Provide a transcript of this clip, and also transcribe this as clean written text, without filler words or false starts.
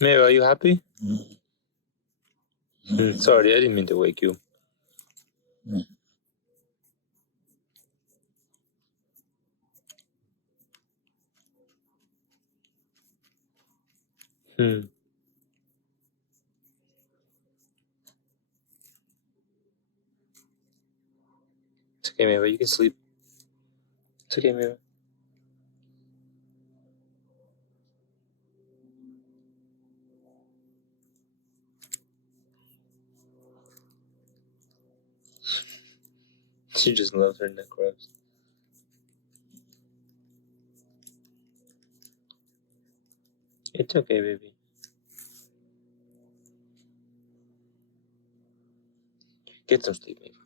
Mary, are you happy? Sorry, I didn't mean to wake you. Hmm. It's okay, Mary. You can sleep. It's okay, Mary. She just loves her neck rubs. It's okay, baby. Get some sleep, Mary.